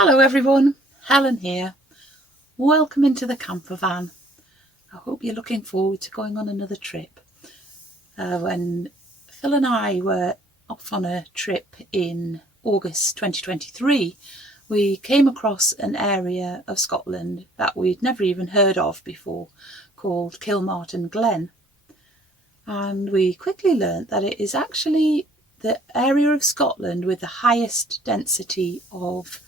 Hello everyone, Helen here. Welcome into the Campervan. I hope you're looking forward to going on another trip. When Phil and I were off on a trip in August 2023, we came across an area of Scotland that we'd never even heard of before, called Kilmartin Glen. And we quickly learnt that it is actually the area of Scotland with the highest density of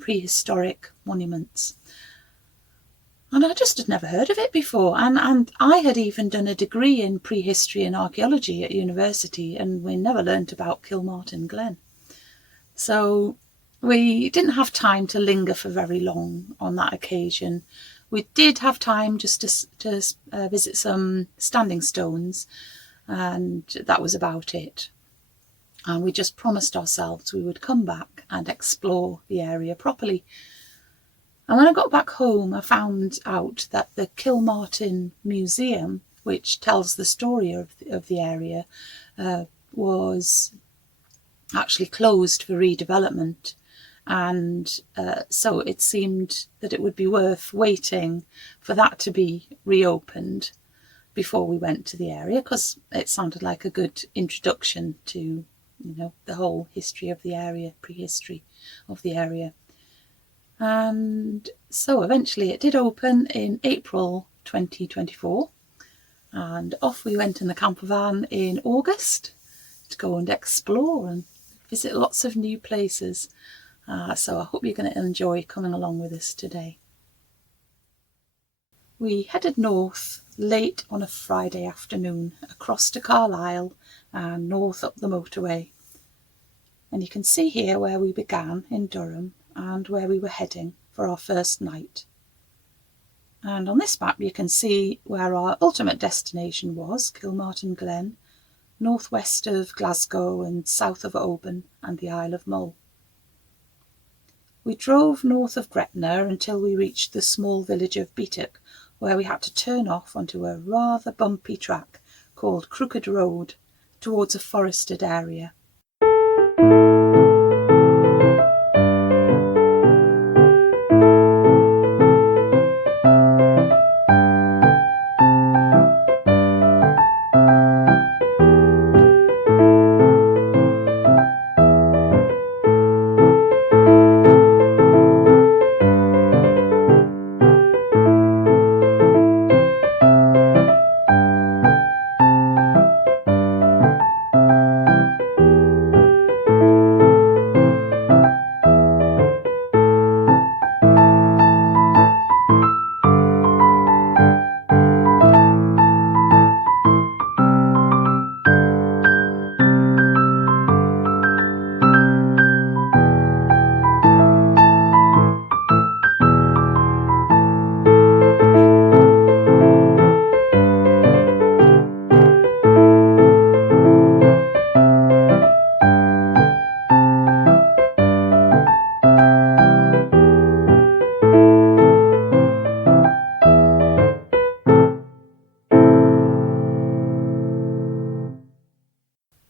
prehistoric monuments. And I just had never heard of it before, and I had even done a degree in prehistory and archaeology at university, and we never learnt about Kilmartin Glen. So we didn't have time to linger for very long on that occasion. We did have time just to visit some standing stones, and that was about it. And we just promised ourselves we would come back and explore the area properly. And when I got back home, I found out that the Kilmartin Museum, which tells the story of the area, was actually closed for redevelopment. And so it seemed that it would be worth waiting for that to be reopened before we went to the area, because it sounded like a good introduction to the whole history of the area, prehistory of the area. And so eventually it did open in April 2024, and off we went in the campervan in August to go and explore and visit lots of new places. So I hope you're going to enjoy coming along with us today. We headed north late on a Friday afternoon across to Carlisle and north up the motorway. And you can see here where we began in Durham and where we were heading for our first night. And on this map you can see where our ultimate destination was, Kilmartin Glen, northwest of Glasgow and south of Oban and the Isle of Mull. We drove north of Gretna until we reached the small village of Beatock, where we had to turn off onto a rather bumpy track called Crooked Road towards a forested area.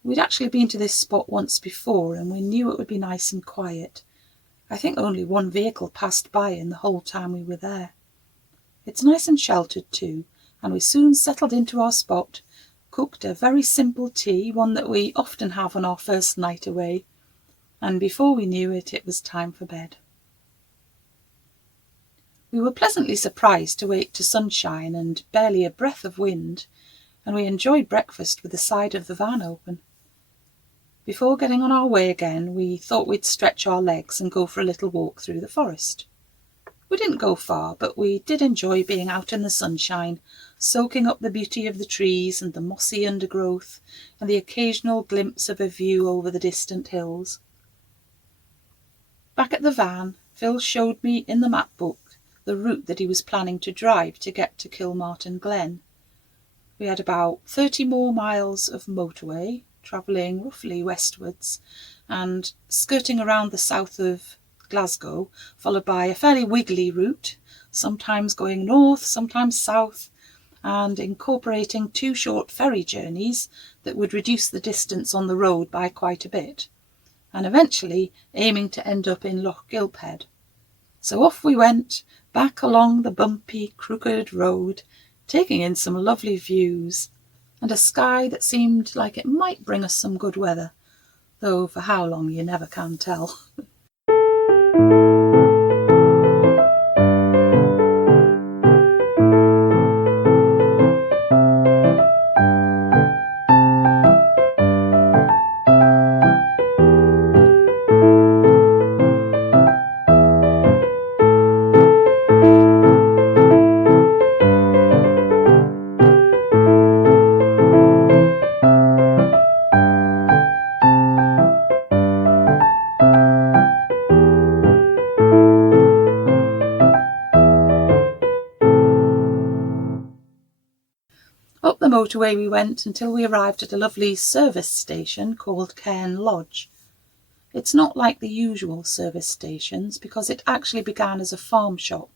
We'd actually been to this spot once before, and we knew it would be nice and quiet. I think only one vehicle passed by in the whole time we were there. It's nice and sheltered too, and we soon settled into our spot, cooked a very simple tea, one that we often have on our first night away, and before we knew it, it was time for bed. We were pleasantly surprised to wake to sunshine and barely a breath of wind, and we enjoyed breakfast with the side of the van open. Before getting on our way again, we thought we'd stretch our legs and go for a little walk through the forest. We didn't go far, but we did enjoy being out in the sunshine, soaking up the beauty of the trees and the mossy undergrowth and the occasional glimpse of a view over the distant hills. Back at the van, Phil showed me in the map book the route that he was planning to drive to get to Kilmartin Glen. We had about 30 more miles of motorway, travelling roughly westwards and skirting around the south of Glasgow, followed by a fairly wiggly route, sometimes going north, sometimes south, and incorporating 2 short ferry journeys that would reduce the distance on the road by quite a bit, and eventually aiming to end up in Loch Gilphead, So off we went, back along the bumpy, crooked road, taking in some lovely views, and a sky that seemed like it might bring us some good weather, though for how long you never can tell. Up the motorway we went until we arrived at a lovely service station called Cairn Lodge. It's not like the usual service stations because it actually began as a farm shop,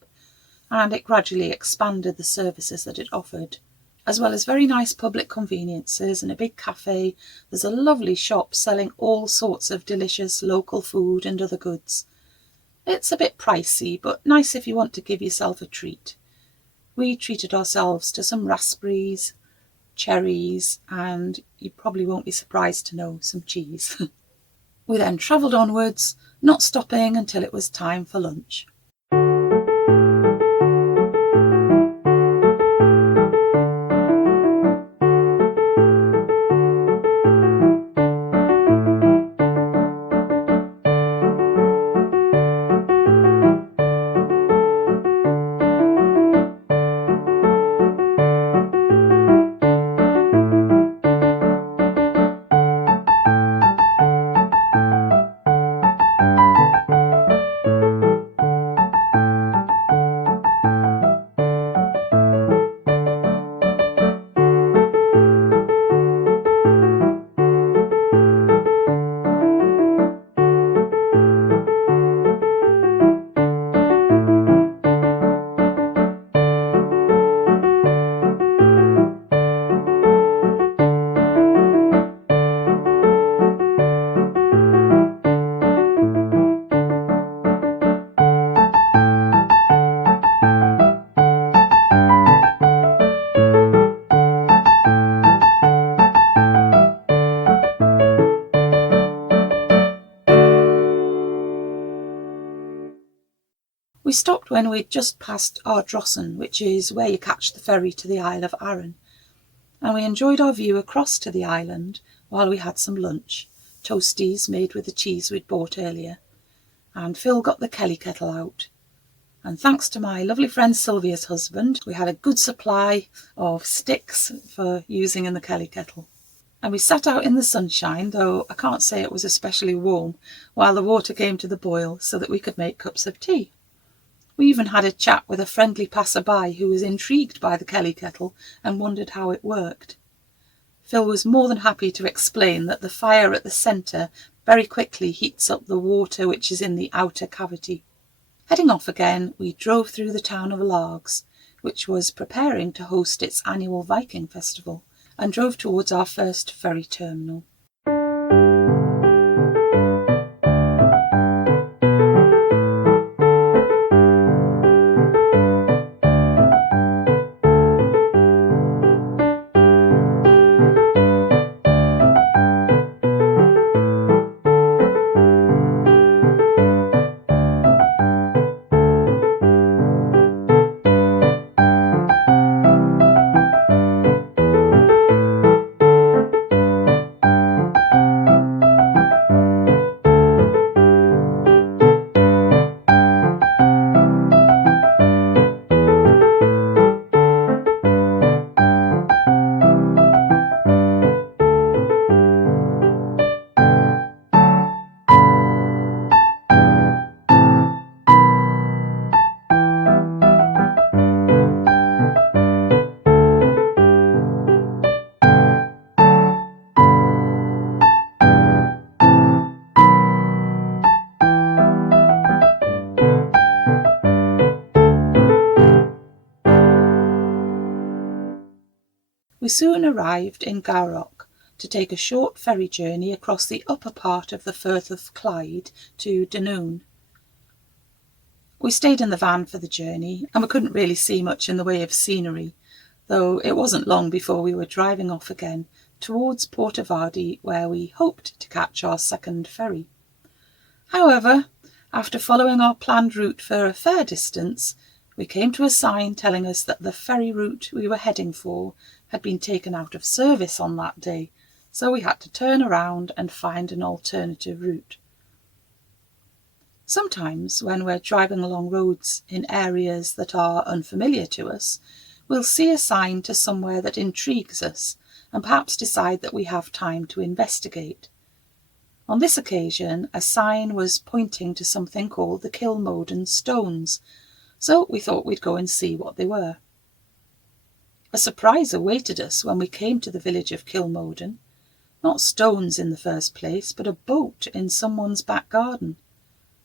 and it gradually expanded the services that it offered. As well as very nice public conveniences and a big cafe, there's a lovely shop selling all sorts of delicious local food and other goods. It's a bit pricey, but nice if you want to give yourself a treat. We treated ourselves to some raspberries, cherries, and you probably won't be surprised to know some cheese. We then travelled onwards, not stopping until it was time for lunch. We stopped when we'd just passed Ardrossan, which is where you catch the ferry to the Isle of Arran, and we enjoyed our view across to the island while we had some lunch, toasties made with the cheese we'd bought earlier, and Phil got the Kelly kettle out. And thanks to my lovely friend Sylvia's husband, we had a good supply of sticks for using in the Kelly kettle. And we sat out in the sunshine, though I can't say it was especially warm, while the water came to the boil so that we could make cups of tea. We even had a chat with a friendly passer-by who was intrigued by the Kelly kettle and wondered how it worked. Phil was more than happy to explain that the fire at the centre very quickly heats up the water which is in the outer cavity. Heading off again, we drove through the town of Largs, which was preparing to host its annual Viking festival, and drove towards our first ferry terminal. We soon arrived in Gowrock to take a short ferry journey across the upper part of the Firth of Clyde to Dunoon. We stayed in the van for the journey, and we couldn't really see much in the way of scenery, though it wasn't long before we were driving off again towards Portavardi, where we hoped to catch our second ferry. However, after following our planned route for a fair distance, we came to a sign telling us that the ferry route we were heading for had been taken out of service on that day, so we had to turn around and find an alternative route. Sometimes, when we're driving along roads in areas that are unfamiliar to us, we'll see a sign to somewhere that intrigues us and perhaps decide that we have time to investigate. On this occasion, a sign was pointing to something called the Kilmartin Stones, so we thought we'd go and see what they were. A surprise awaited us when we came to the village of Kilmartin. Not stones in the first place, but a boat in someone's back garden.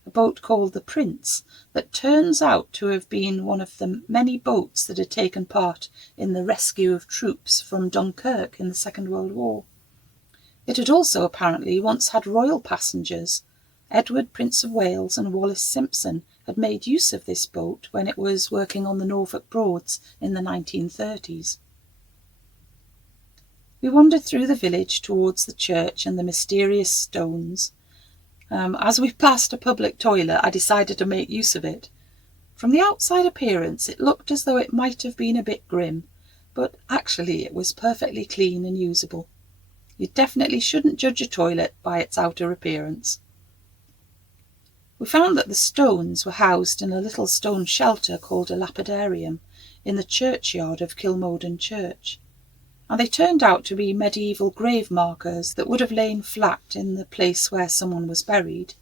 A boat called the Prince, that turns out to have been one of the many boats that had taken part in the rescue of troops from Dunkirk in the Second World War. It had also apparently once had royal passengers. Edward, Prince of Wales, and Wallace Simpson had made use of this boat when it was working on the Norfolk Broads in the 1930s. We wandered through the village towards the church and the mysterious stones. As we passed a public toilet, I decided to make use of it. From the outside appearance, it looked as though it might have been a bit grim, but actually it was perfectly clean and usable. You definitely shouldn't judge a toilet by its outer appearance. We found that the stones were housed in a little stone shelter called a lapidarium in the churchyard of Kilmartin Church, and they turned out to be medieval grave markers that would have lain flat in the place where someone was buried,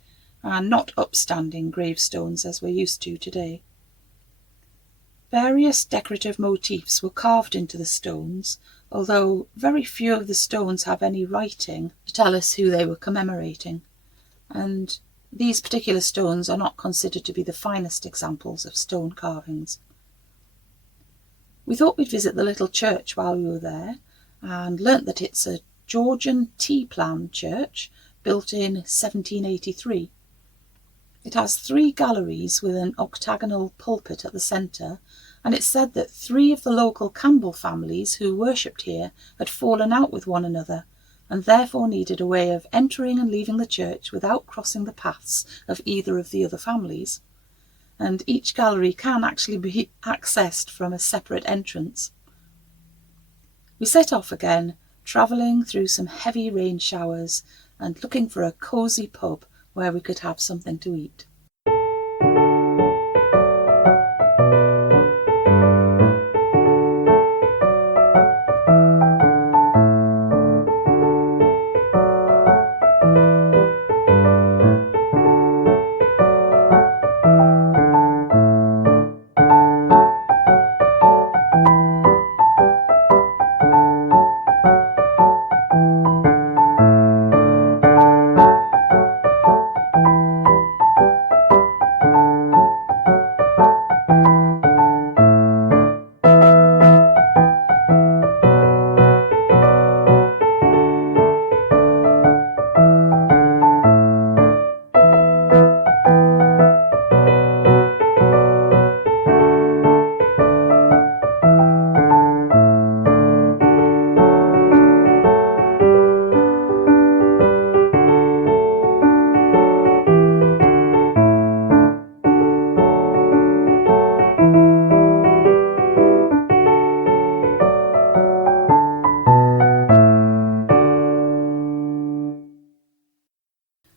and not upstanding gravestones as we're used to today. Various decorative motifs were carved into the stones, although very few of the stones have any writing to tell us who they were commemorating, and these particular stones are not considered to be the finest examples of stone carvings. We thought we'd visit the little church while we were there, and learnt that it's a Georgian T-plan church built in 1783. It has 3 galleries with an octagonal pulpit at the centre, and it's said that 3 of the local Campbell families who worshipped here had fallen out with one another, and therefore needed a way of entering and leaving the church without crossing the paths of either of the other families. And each gallery can actually be accessed from a separate entrance. We set off again, travelling through some heavy rain showers and looking for a cosy pub where we could have something to eat.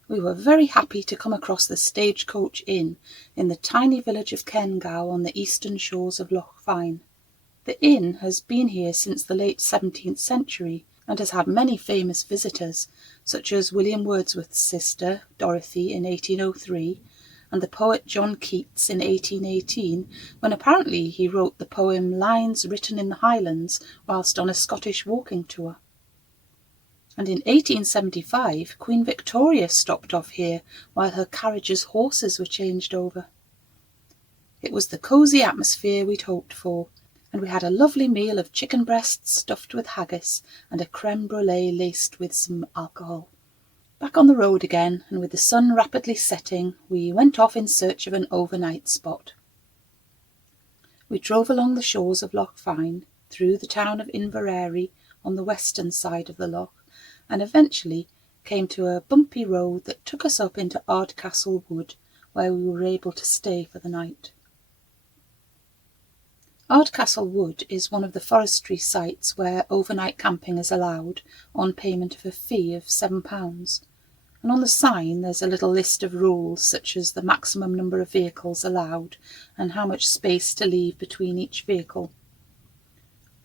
We were very happy to come across the Stagecoach Inn in the tiny village of Kengow on the eastern shores of Loch Fyne. The inn has been here since the late 17th century and has had many famous visitors, such as William Wordsworth's sister, Dorothy, in 1803, and the poet John Keats in 1818, when apparently he wrote the poem Lines Written in the Highlands whilst on a Scottish walking tour. And in 1875, Queen Victoria stopped off here while her carriage's horses were changed over. It was the cosy atmosphere we'd hoped for, and we had a lovely meal of chicken breasts stuffed with haggis and a creme brulee laced with some alcohol. Back on the road again, and with the sun rapidly setting, we went off in search of an overnight spot. We drove along the shores of Loch Fyne, through the town of Inverary on the western side of the loch, and eventually came to a bumpy road that took us up into Ardcastle Wood, where we were able to stay for the night. Ardcastle Wood is one of the forestry sites where overnight camping is allowed on payment of a fee of £7, and on the sign there's a little list of rules such as the maximum number of vehicles allowed and how much space to leave between each vehicle.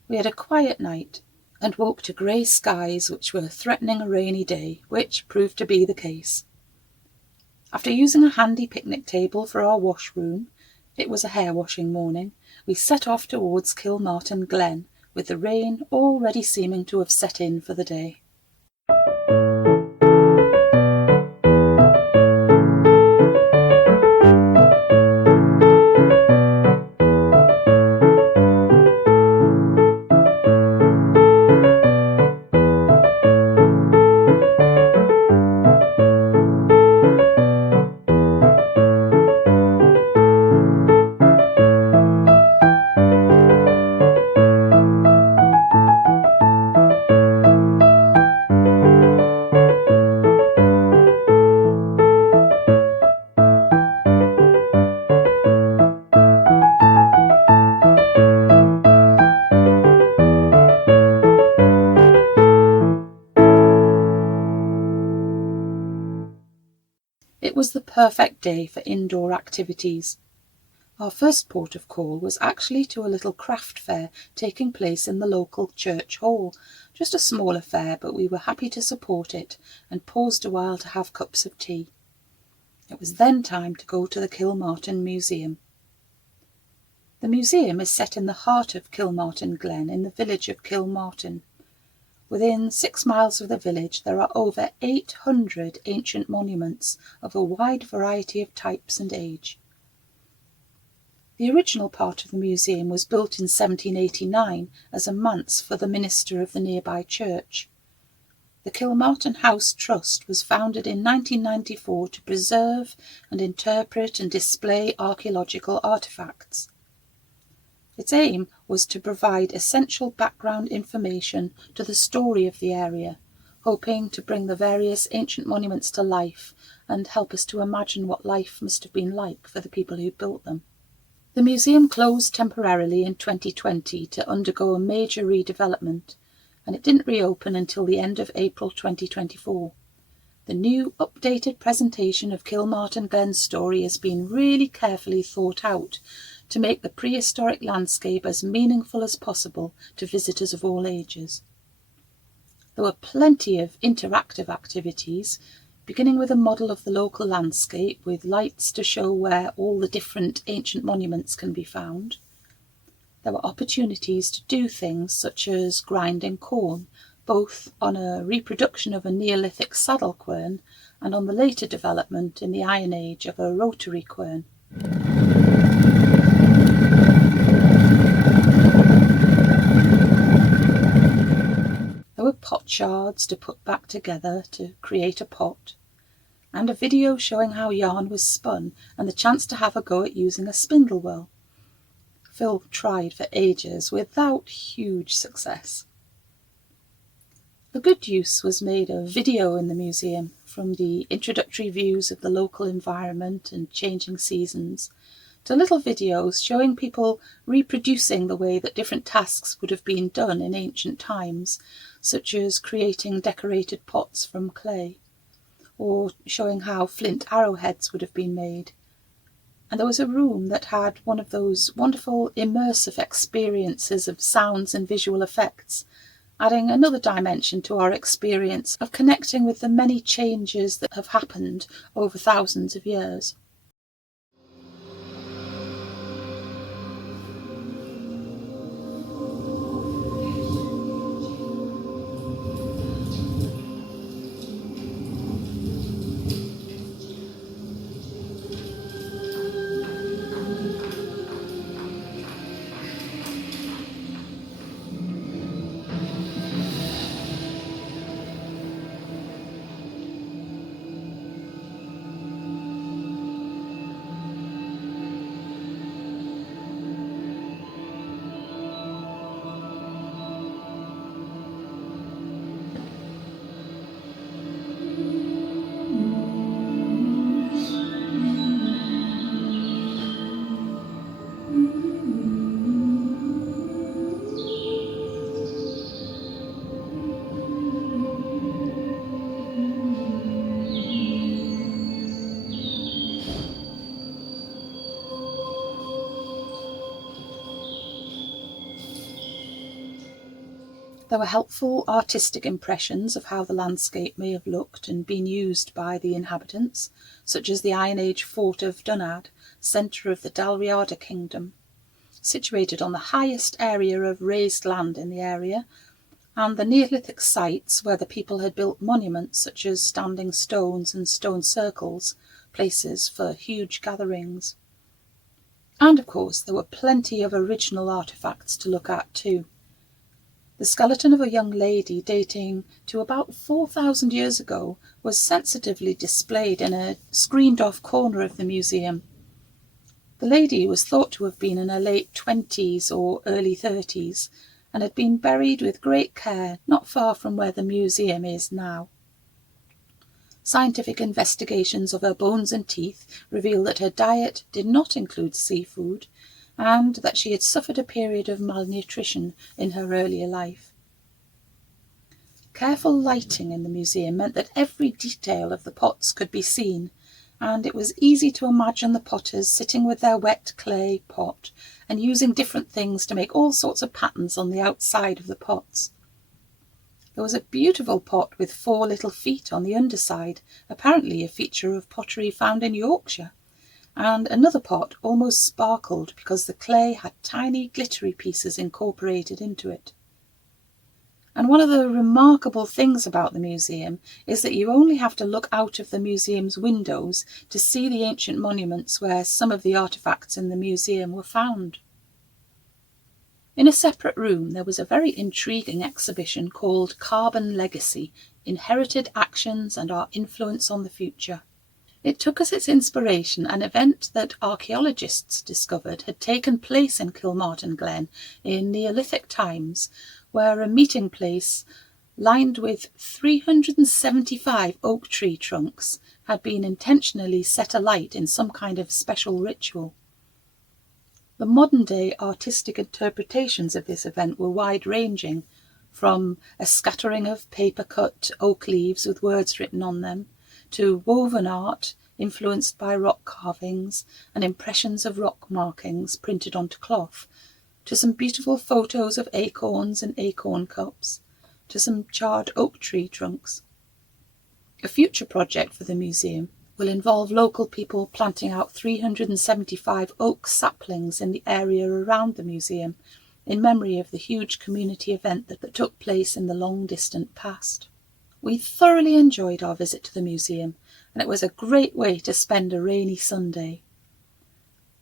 We had a quiet night and woke to grey skies which were threatening a rainy day, which proved to be the case. After using a handy picnic table for our washroom, it was a hair-washing morning, we set off towards Kilmartin Glen, with the rain already seeming to have set in for the day. It was the perfect day for indoor activities. Our first port of call was actually to a little craft fair taking place in the local church hall. Just a small affair, but we were happy to support it and paused a while to have cups of tea. It was then time to go to the Kilmartin Museum. The museum is set in the heart of Kilmartin Glen in the village of Kilmartin. Within 6 miles of the village there are over 800 ancient monuments of a wide variety of types and age. The original part of the museum was built in 1789 as a manse for the minister of the nearby church. The Kilmartin House Trust was founded in 1994 to preserve and interpret and display archaeological artefacts. Its aim was to provide essential background information to the story of the area, hoping to bring the various ancient monuments to life and help us to imagine what life must have been like for the people who built them. The museum closed temporarily in 2020 to undergo a major redevelopment, and it didn't reopen until the end of April 2024. The new updated presentation of Kilmartin Glen's story has been really carefully thought out to make the prehistoric landscape as meaningful as possible to visitors of all ages. There were plenty of interactive activities, beginning with a model of the local landscape with lights to show where all the different ancient monuments can be found. There were opportunities to do things such as grinding corn, both on a reproduction of a Neolithic saddle quern and on the later development in the Iron Age of a rotary quern. There were pot shards to put back together to create a pot, and a video showing how yarn was spun and the chance to have a go at using a spindle wheel. Phil tried for ages without huge success. A good use was made of video in the museum, from the introductory views of the local environment and changing seasons, to little videos showing people reproducing the way that different tasks would have been done in ancient times, such as creating decorated pots from clay, or showing how flint arrowheads would have been made. And there was a room that had one of those wonderful immersive experiences of sounds and visual effects, adding another dimension to our experience of connecting with the many changes that have happened over thousands of years. There were helpful artistic impressions of how the landscape may have looked and been used by the inhabitants, such as the Iron Age fort of Dunnad, centre of the Dalriada kingdom, situated on the highest area of raised land in the area, and the Neolithic sites where the people had built monuments such as standing stones and stone circles, places for huge gatherings. And of course there were plenty of original artefacts to look at too. The skeleton of a young lady dating to about 4,000 years ago was sensitively displayed in a screened-off corner of the museum. The lady was thought to have been in her late 20s or early 30s and had been buried with great care not far from where the museum is now. Scientific investigations of her bones and teeth reveal that her diet did not include seafood, and that she had suffered a period of malnutrition in her earlier life. Careful lighting in the museum meant that every detail of the pots could be seen, and it was easy to imagine the potters sitting with their wet clay pot and using different things to make all sorts of patterns on the outside of the pots. There was a beautiful pot with 4 little feet on the underside, apparently a feature of pottery found in Yorkshire, and another pot almost sparkled because the clay had tiny glittery pieces incorporated into it. And one of the remarkable things about the museum is that you only have to look out of the museum's windows to see the ancient monuments where some of the artefacts in the museum were found. In a separate room there was a very intriguing exhibition called Carbon Legacy: Inherited Actions and Our Influence on the Future. It took as its inspiration an event that archaeologists discovered had taken place in Kilmartin Glen in Neolithic times, where a meeting place lined with 375 oak tree trunks had been intentionally set alight in some kind of special ritual. The modern-day artistic interpretations of this event were wide-ranging, from a scattering of paper-cut oak leaves with words written on them, to woven art influenced by rock carvings and impressions of rock markings printed onto cloth, to some beautiful photos of acorns and acorn cups, to some charred oak tree trunks. A future project for the museum will involve local people planting out 375 oak saplings in the area around the museum in memory of the huge community event that took place in the long-distant past. We thoroughly enjoyed our visit to the museum, and it was a great way to spend a rainy Sunday.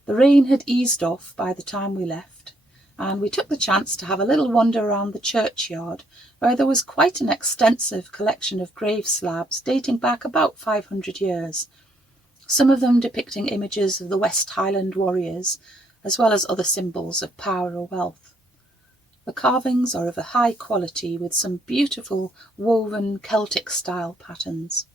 The rain had eased off by the time we left, and we took the chance to have a little wander around the churchyard, where there was quite an extensive collection of grave slabs dating back about 500 years, some of them depicting images of the West Highland warriors, as well as other symbols of power or wealth. The carvings are of a high quality with some beautiful woven Celtic-style patterns.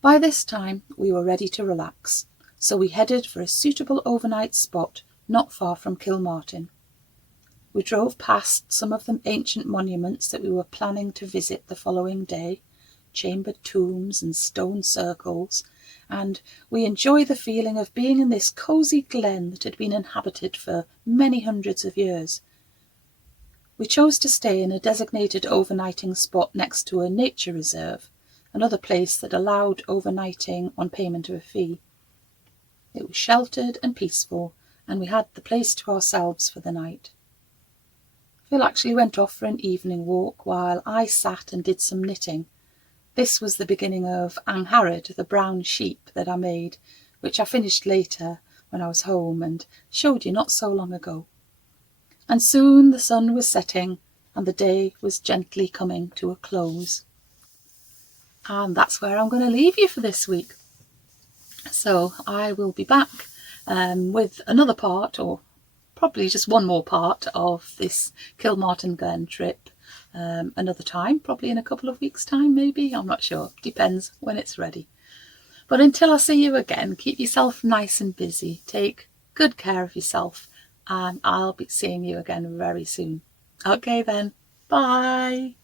By this time we were ready to relax, so we headed for a suitable overnight spot not far from Kilmartin. We drove past some of the ancient monuments that we were planning to visit the following day, chambered tombs and stone circles, and we enjoyed the feeling of being in this cosy glen that had been inhabited for many hundreds of years. We chose to stay in a designated overnighting spot next to a nature reserve, another place that allowed overnighting on payment of a fee. It was sheltered and peaceful, and we had the place to ourselves for the night. Phil actually went off for an evening walk while I sat and did some knitting. This was the beginning of Angharad, the brown sheep that I made, which I finished later when I was home and showed you not so long ago. and soon the sun was setting and the day was gently coming to a close. And that's where I'm going to leave you for this week. So I will be back with another part, or probably just one more part of this Kilmartin Glen trip another time, probably in a couple of weeks' time, maybe. I'm not sure. Depends when it's ready. But until I see you again, keep yourself nice and busy. Take good care of yourself, and I'll be seeing you again very soon. Okay then. Bye.